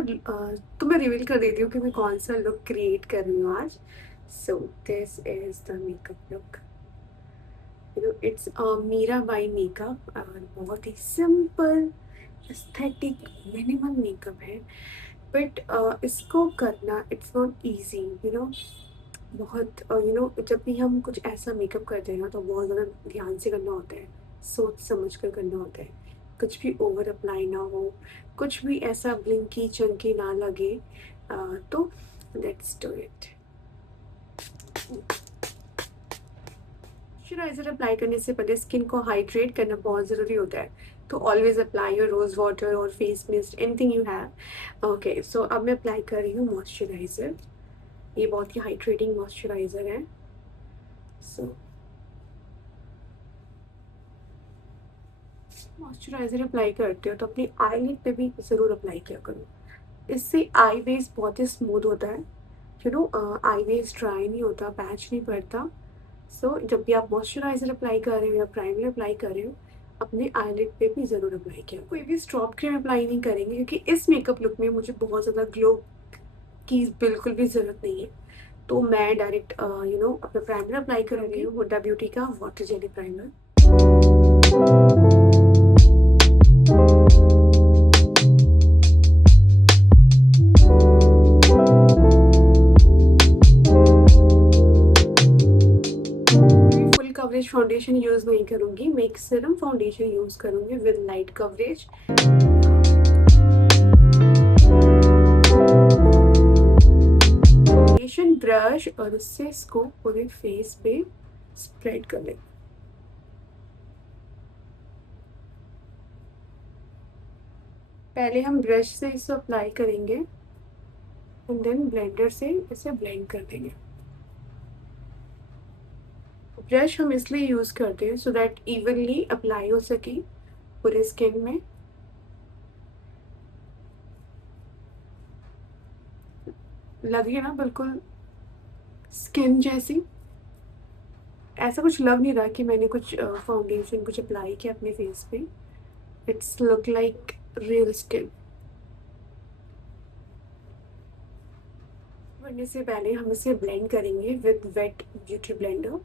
तो मैं रिवील कर देती हूँ कि मैं कौन सा लुक क्रिएट कर रही हूँ आज। So this is the makeup look. It's Meera Bai makeup और बहुत ही सिंपल एस्थेटिक मिनिमल मेकअप है। बट इसको करना इट्स नॉट इजी बहुत जब भी हम कुछ ऐसा मेकअप करते हैं ना तो बहुत ज़्यादा ध्यान से करना होता है, सोच समझ कर करना होता है। कुछ भी ओवर अप्लाई ना हो, कुछ भी ऐसा ब्लिंकी चंकी ना लगे। तो let's do it. Moisturiser apply करने से पहले स्किन को हाइड्रेट करना बहुत ज़रूरी होता है। तो always apply your rose water और face mist anything you have. Okay, so अब मैं अप्लाई कर रही हूँ मॉइस्चराइज़र। ये बहुत ही हाइड्रेटिंग मॉइस्चराइज़र है। सो मॉइस्चराइज़र अप्लाई करते हो तो अपनी आईलिड पे भी ज़रूर अप्लाई किया करो। इससे आई बेस बहुत ही स्मूथ होता है। आई बेस ड्राई नहीं होता, पैच नहीं पड़ता। सो जब भी आप मॉइस्चराइज़र अप्लाई कर रहे हो या प्राइमर अप्लाई कर रहे हो, अपने आईलिड पे भी ज़रूर अप्लाई किया। कोई भी स्ट्रॉप क्रीम अप्लाई नहीं करेंगे क्योंकि इस मेकअप लुक में मुझे बहुत ज़्यादा ग्लो की बिल्कुल भी ज़रूरत नहीं है। तो मैं डायरेक्ट अपना प्राइमर अप्लाई कर रही हूँ, हुडा ब्यूटी का water jelly primer. Full coverage foundation use नहीं करूँगी, मैं एक सीरम फाउंडेशन यूज़ करूँगी with light coverage. Foundation brush और इससे इसको पूरे फेस पे स्प्रेड कर लें। पहले हम ब्रश से इसे अप्लाई करेंगे एंड देन ब्लेंडर से इसे ब्लेंड कर देंगे। ब्रश हम इसलिए यूज़ करते हैं सो दैट इवनली अप्लाई हो सके पूरे स्किन में। लगे ना बिल्कुल स्किन जैसी। ऐसा कुछ लग नहीं रहा कि मैंने कुछ फाउंडेशन कुछ अप्लाई किया अपने फेस पे। It's look like real skin. बनने से पहले हम इसे ब्लेंड करेंगे with wet beauty blender.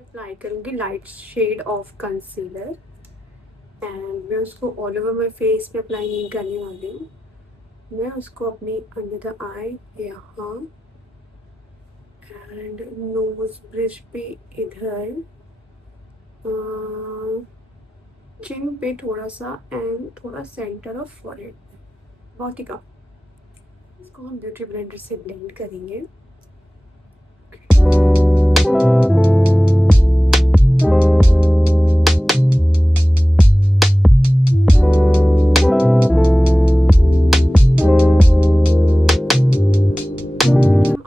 Apply करूँगी light shade of concealer and मैं उसको ऑल ओवर माई फेस पे अप्लाई नहीं करने वाली हूँ। मैं उसको अपनी अंडर द आई यहाँ एंड नोज ब्रिज पे इधर, चिन पे थोड़ा सा एंड थोड़ा सेंटर ऑफ फॉरहेड, बहुत ही कम। इसको हम ब्यूटी ब्लेंडर से ब्लेंड करेंगे।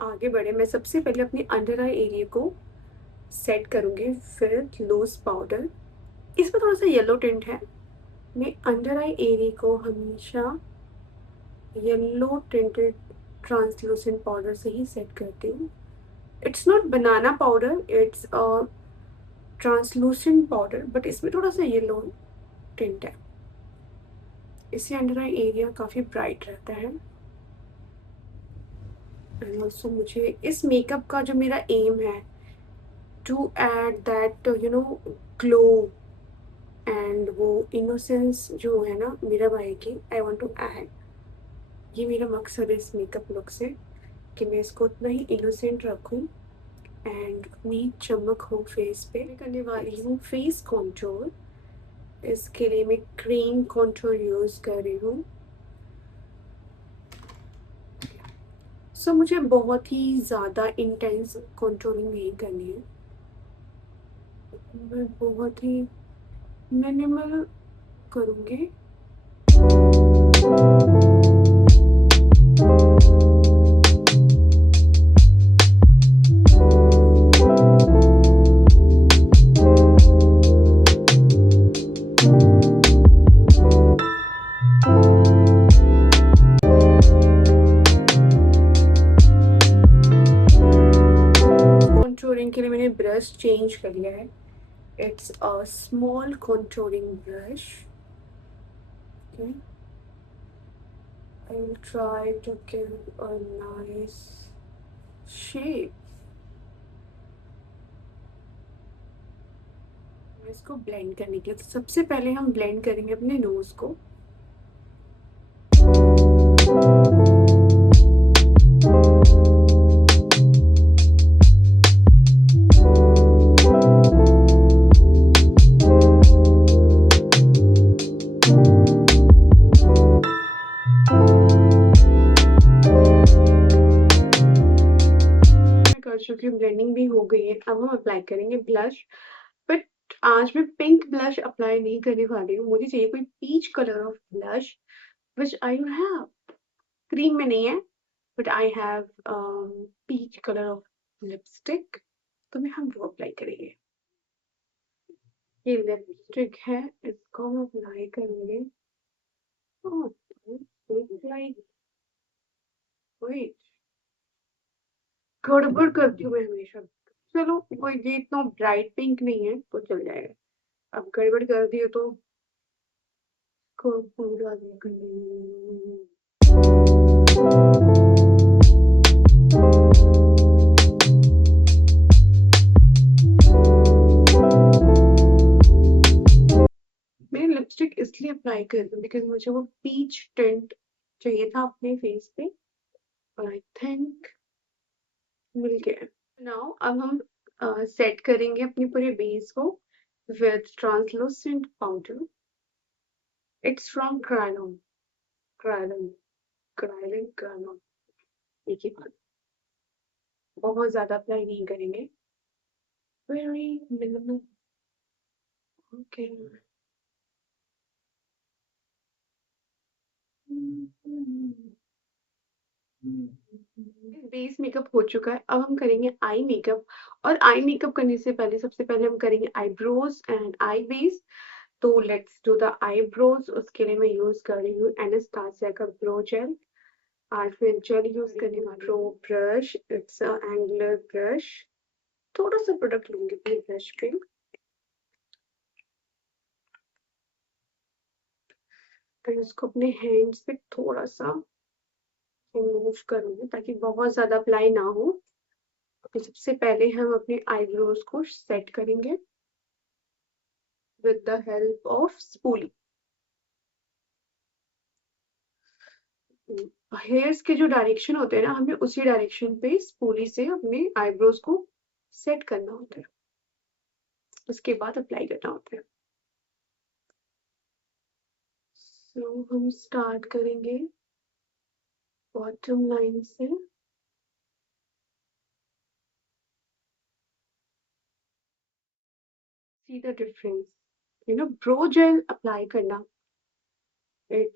आगे बढ़े, मैं सबसे पहले अपने अंडर आई एरिया को सेट करूँगी विद लूज पाउडर। इसमें थोड़ा सा येलो टिंट है। मैं अंडर आई एरिया को हमेशा येलो टिंटेड ट्रांसलूसेंट पाउडर से ही सेट करती हूँ। It's not banana powder, it's translucent powder, but इसमें थोड़ा सा येलो टिंट है। इससे अंडर आई एरिया काफ़ी ब्राइट रहता है। एंड ऑल्सो मुझे इस मेकअप का जो मेरा एम है to add that glow and वो इनोसेंस जो है ना मेरा भाई की, आई वांट टू ऐड। ये मेरा मकसद है इस मेकअप लुक से कि मैं इसको उतना ही इनोसेंट रखूं एंड उतनी चमक हो फेस पे। मैं करने वाली हूँ फेस कॉन्टूर। इसके लिए मैं क्रीम कॉन्टूर यूज़ कर रही हूँ। सो मुझे बहुत ही ज़्यादा इंटेंस कॉन्टूरिंग नहीं करनी है, मैं बहुत ही मिनिमल करूँगी। कॉन्टूरिंग के लिए मैंने ब्रश चेंज कर लिया है. It's a small contouring brush. Okay. I'll try to give a nice shape. इसको ब्लेंड करने के लिए तो सबसे पहले हम ब्लेंड करेंगे अपने नोज को. कर चुकी हूँ, ब्लेंडिंग भी हो गई है. अब हम अप्लाई करेंगे ब्लश. बट आज मैं पिंक ब्लश अप्लाई नहीं करने वाली हूँ. मुझे चाहिए कोई peach colour of blush which I have. Cream में नहीं है but I have peach colour of lipstick. तो मैं हम वो अप्लाई करेंगे. ये लिपस्टिक है, इसको हम अप्लाई करेंगे. ओह, लाइक वेट, गड़बड़ करती हूँ मैं हमेशा. चलो कोई, ये इतना ब्राइट पिंक नहीं है तो चल जाएगा. अब गड़बड़ कर दिए तो को पूरा मैं लिपस्टिक इसलिए अप्लाई कर रही हूँ बिकॉज मुझे वो पीच टिंट चाहिए था अपने फेस पे. और आई थिंक मिल गया. नाउ अब हम सेट करेंगे अपनी पूरे बेस को with translucent powder. It's from crayon. Crayon, crayon, crayon. एक ही बात, बहुत ज्यादा अप्लाई नहीं करेंगे. Very minimal. Okay. Base makeup हो चुका है. अब हम करेंगे आई मेकअप. और आई मेकअप करने से पहले सबसे पहले हम करेंगे आईब्रोज एंड आई बेस. तो लेट्स डू द आईब्रोज. उसके लिए मैं यूज कर रही हूँ एनास्टासिया का ब्रो जेल. आज मैं जेल यूज करने वाली pro brush. It's a angular brush. थोड़ा सा प्रोडक्ट लूंगी अपने ब्रश पे. फिर इसको अपने हैंड्स पे थोड़ा सा मूव करूंगी ताकि बहुत ज्यादा अप्लाई ना हो. तो सबसे पहले हम अपने आईब्रोज को सेट करेंगे with the help of spoolie. Hairs के जो डायरेक्शन होते हैं ना, हमें उसी डायरेक्शन पे स्पूली से अपने आईब्रोज को सेट करना होता है. उसके बाद अप्लाई करना होता है. तो हम स्टार्ट करेंगे बॉटम लाइन से. See the difference. Brow gel apply करना, इट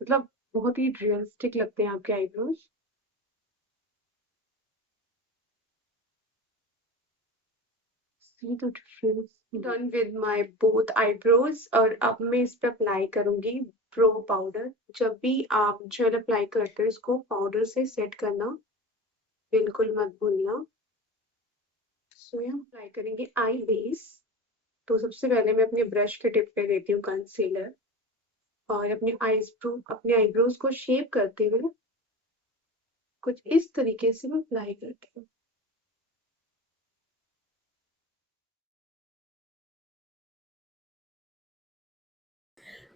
मतलब बहुत ही रियलिस्टिक लगते हैं आपके eyebrows. See the difference. Done with my both eyebrows. और अब मैं इस पे अप्लाई करूंगी प्रो पाउडर. जब भी आप जेल अप्लाई करते हो इसको पाउडर से सेट करना बिल्कुल मत भूलना. सो हम अप्लाई करेंगे आई बेस. तो सबसे पहले मैं अपने ब्रश के टिप पे देती हूँ कंसीलर. और अपने आईब्रोज को शेप करते हुए कुछ इस तरीके से मैं अप्लाई करती हूँ.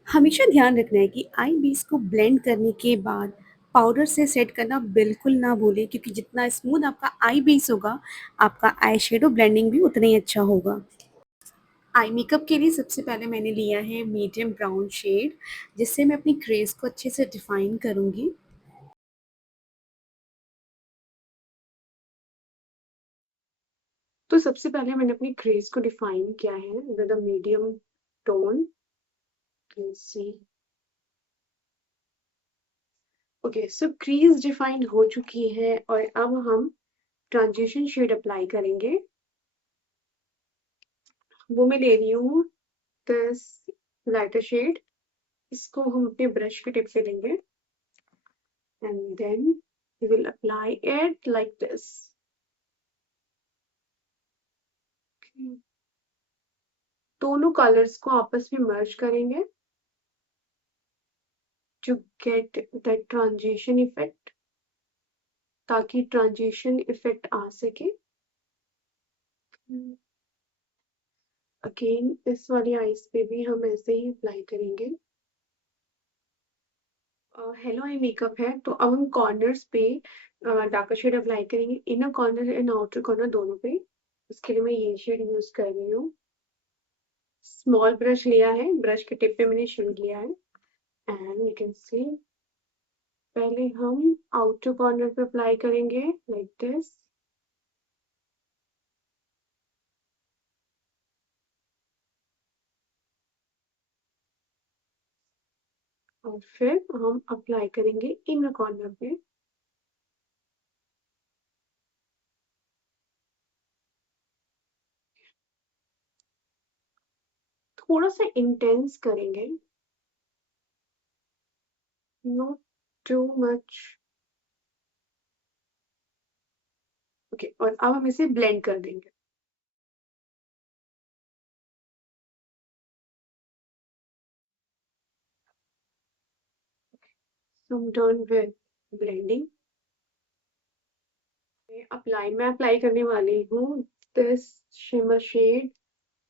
हमेशा ध्यान रखना है कि आई बेस को ब्लेंड करने के बाद पाउडर से सेट करना बिल्कुल ना भूलें, क्योंकि जितना स्मूथ आपका आई बेस होगा आपका आई शेडो ब्लेंडिंग भी उतना ही अच्छा होगा. आई मेकअप के लिए सबसे पहले मैंने लिया है मीडियम ब्राउन शेड, जिससे मैं अपनी क्रेज को अच्छे से डिफाइन करूंगी. तो सबसे पहले मैंने अपनी क्रेज को डिफाइन किया है with a medium tone. See okay. So crease defined हो चुकी है और अब हम ट्रांजिशन शेड अप्लाई करेंगे. वो मैं ले रही हूँ दिस लाइटर शेड. इसको हम अपने ब्रश के टिप से लेंगे and then we will apply it like this. दोनों कलर्स को आपस में मर्ज करेंगे to get that transition effect, ताकि ट्रांजिशन इफेक्ट आ सके। अगेन इस वाली आईज पे भी हम ऐसे ही अप्लाई करेंगे। हेलो आई मेकअप है, तो अब हम कॉर्नर्स पे डार्कर शेड अप्लाई करेंगे, inner corner and outer corner दोनों पे। उसके लिए मैं ये शेड यूज कर रही हूँ। स्मॉल ब्रश लिया है, ब्रश के टिप पे मैंने शेड लिया है एंड यू कैन सी पहले हम आउटर कॉर्नर पे अप्लाई करेंगे लाइक दिस। और फिर हम अप्लाई करेंगे इनर कॉर्नर पे। थोड़ा सा इंटेंस करेंगे, नॉट टू मच। ओके, और अब हम इसे ब्लेंड कर देंगे। So I'm done with blending. मैं अप्लाई करने वाली हूँ this shimmer shade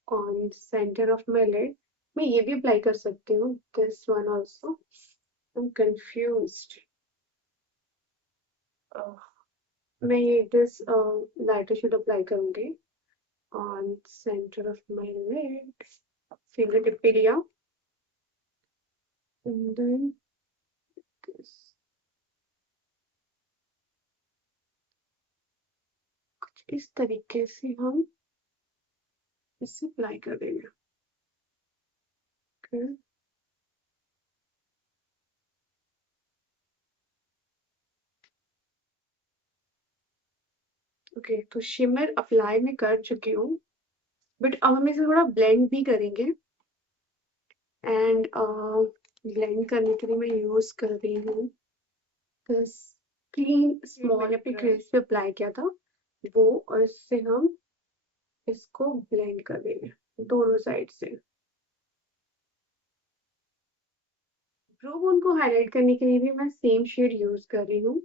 on centre of my lid. मैं ये भी अप्लाई कर सकती हूँ, this one also. I am confused. मैं ये दिस लाइटर शेड अप्लाई करूंगी on centre of my lid. Finger tip पे लिया एंड देन दिस। कुछ इस तरीके से हम इसे अप्लाई कर देंगे। ओके, ओके, तो शिमर अप्लाई मैं कर चुकी हूँ, बट अब हम इसे थोड़ा ब्लेंड भी करेंगे। एंड ब्लेंड करने के लिए मैं यूज कर रही हूँ दिस क्लीन स्मॉल, मैंने अपने क्रेज पे अप्लाई किया था वो, और इससे हम इसको ब्लेंड कर देंगे दोनों साइड से। ब्रो बोन को हाईलाइट करने के लिए भी मैं सेम शेड यूज कर रही हूँ।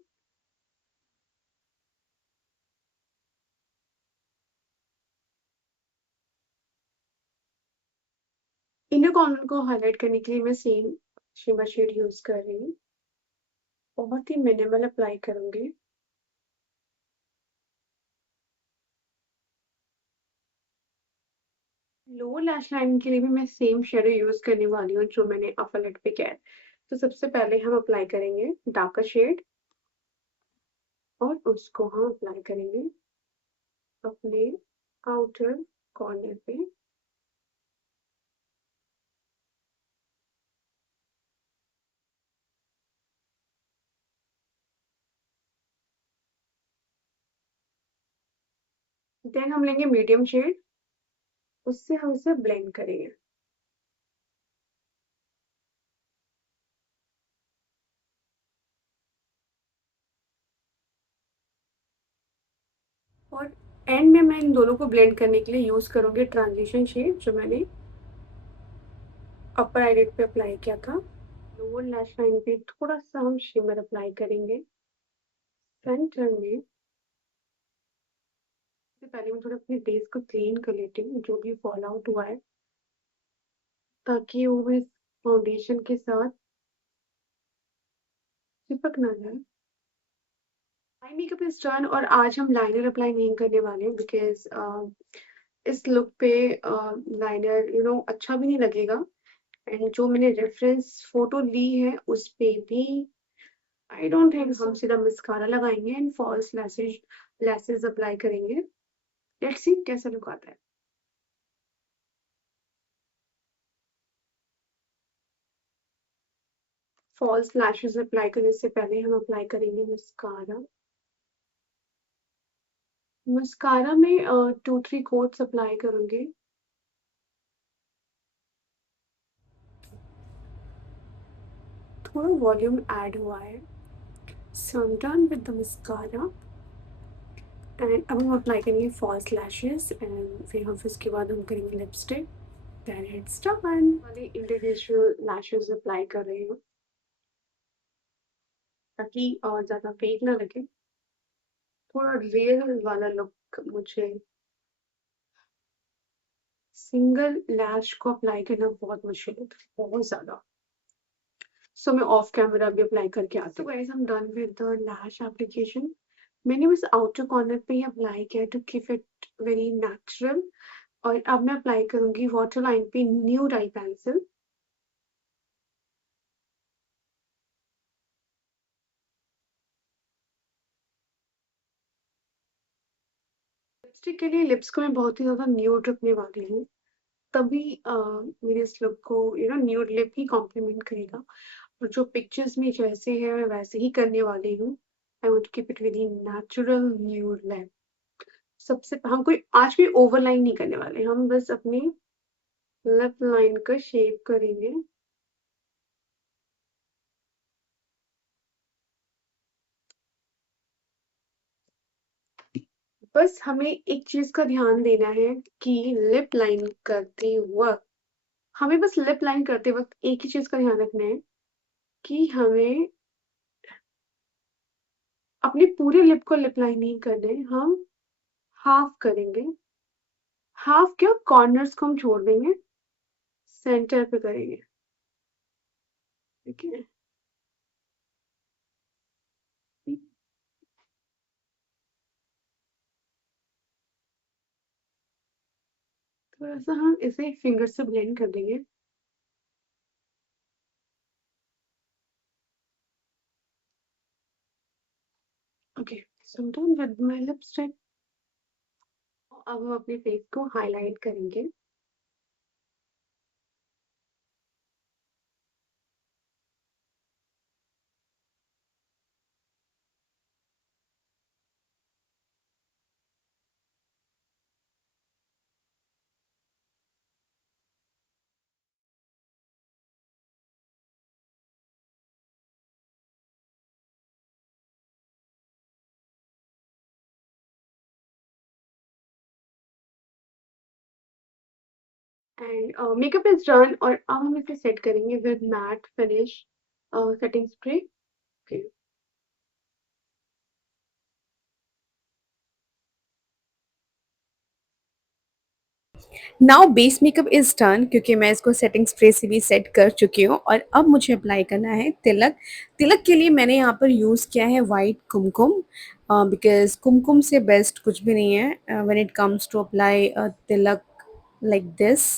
इनर कॉर्नर को हाईलाइट करने के लिए मैं सेम शिमर शेड यूज कर रही हूँ। बहुत ही मिनिमल अप्लाई करूंगी। लोअर लैश लाइन के लिए भी मैं सेम शेडो यूज करने वाली हूँ जो मैंने अपर लिड पे किया है। तो सबसे पहले हम अप्लाई करेंगे डार्कर शेड और उसको हम अप्लाई करेंगे अपने आउटर कॉर्नर पे। देन हम लेंगे मीडियम शेड, उससे हम इसे ब्लेंड करेंगे। और एंड में मैं इन दोनों को ब्लेंड करने के लिए यूज करूंगी ट्रांजिशन शेड जो मैंने अपर आईलिड पे अप्लाई किया था। लोअर लैश लाइन पे थोड़ा सा हम शिमर अप्लाई करेंगे सेंटर में। इससे पहले मैं थोड़ा अपने बेस को क्लीन कर लेती हूँ जो भी फॉल आउट हुआ है, ताकि वो इस फाउंडेशन के साथ चिपक ना जाए। आई मेकअप इज डन, और आज हम लाइनर अप्लाई नहीं करने वाले हैं बिकॉज इस लुक पे लाइनर अच्छा भी नहीं लगेगा। एंड जो मैंने रेफरेंस फोटो ली है उस पे भी आई डोंट थिंक हम सीधा मस्कारा लगाएंगे एंड फॉल्स लैशेज लैसेस अप्लाई करेंगे। लेट्स सी कैसा लुक आता है। फॉल्स लैशेस अप्लाई करने से पहले हम अप्लाई करेंगे मस्कारा। मस्कारा में 2-3 कोट्स अप्लाई करूंगी। थोड़ा वॉल्यूम ऐड हुआ है। So I am done with the mascara. And अब हम अप्लाई करेंगे फॉल्स लैशेस एंड फिर हम उसके बाद हम करेंगे लिपस्टिक। Then it's done. वाले इंडिविजुअल लैशेस अप्लाई कर रही हूँ ताकि और ज़्यादा फेक ना लगे, थोड़ा रियल वाला लुक मुझे। सिंगल लैश को अप्लाई करना बहुत मुश्किल होता है, बहुत ज़्यादा। सो मैं ऑफ कैमरा भी अप्लाई करके आती हूँ। Guys, I am done with the lash application. मैंने बस आउटर कॉर्नर पे ही अप्लाई किया to keep it very natural. और अब मैं अप्लाई करूंगी वाटर लाइन पे न्यूड आई पेंसिल। लिपस्टिक के लिए लिप्स को मैं बहुत ही ज़्यादा न्यूड रखने वाली हूँ, तभी मेरे इस लुक को न्यूड लिप ही कॉम्प्लीमेंट करेगा। और जो पिक्चर्स में जैसे है मैं वैसे ही करने वाली हूँ। I want to keep it very natural nude lip. सबसे हम कोई आज भी ओवरलाइन नहीं करने वाले, हम बस अपनी लिप लाइन का शेप करेंगे। बस हमें एक चीज का ध्यान देना है कि लिप लाइन करते वक्त हमें बस लिप लाइन करते वक्त एक ही चीज का ध्यान रखना है कि हमें अपने पूरे लिप को लिप लाइन नहीं करना है, हम हाफ करेंगे। हाफ क्या, कॉर्नर्स को हम छोड़ देंगे, सेंटर पे करेंगे। ठीक है, थोड़ा सा हम इसे फिंगर से ब्लेंड कर देंगे। Okay, so I am done with my lipstick. अब हम अपने फेस को हाईलाइट करेंगे। एंड मेकअप इज डन और अब हम इसे सेट करेंगे with matte finish setting spray. Okay, now base makeup is done क्योंकि मैं इसको सेटिंग स्प्रे से भी सेट कर चुकी हूँ और अब मुझे अप्लाई करना है तिलक। तिलक के लिए मैंने यहाँ पर यूज़ किया है वाइट कुमकुम, बिकॉज़ कुमकुम से बेस्ट कुछ भी नहीं है when it comes to apply tilak like this.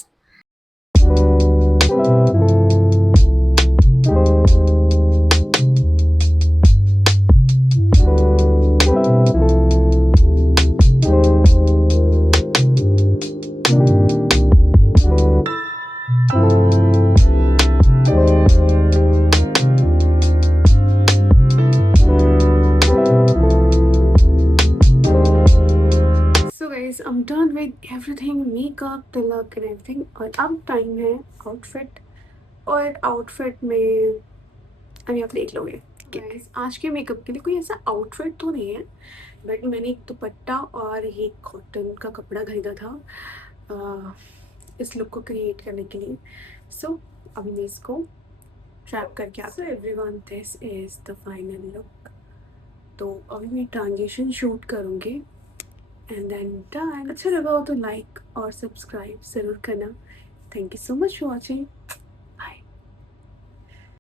So guys, I am done with everything, makeup, tilak and everything. और अब टाइम है आउटफिट। और आउटफिट में अभी आप देख लोगे। गाइस, आज के मेकअप के लिए कोई ऐसा आउटफिट तो नहीं है, बट मैंने एक दुपट्टा और ये कॉटन का कपड़ा खरीदा था इस लुक को क्रिएट करने के लिए। सो अभी मैं इसको ट्रैप करके so everyone, this is the final look. तो अभी मैं ट्रांजिशन शूट करूँगी एंड देन डन। अच्छा लगा हो तो लाइक और सब्सक्राइब ज़रूर करना। Thank you so much for watching.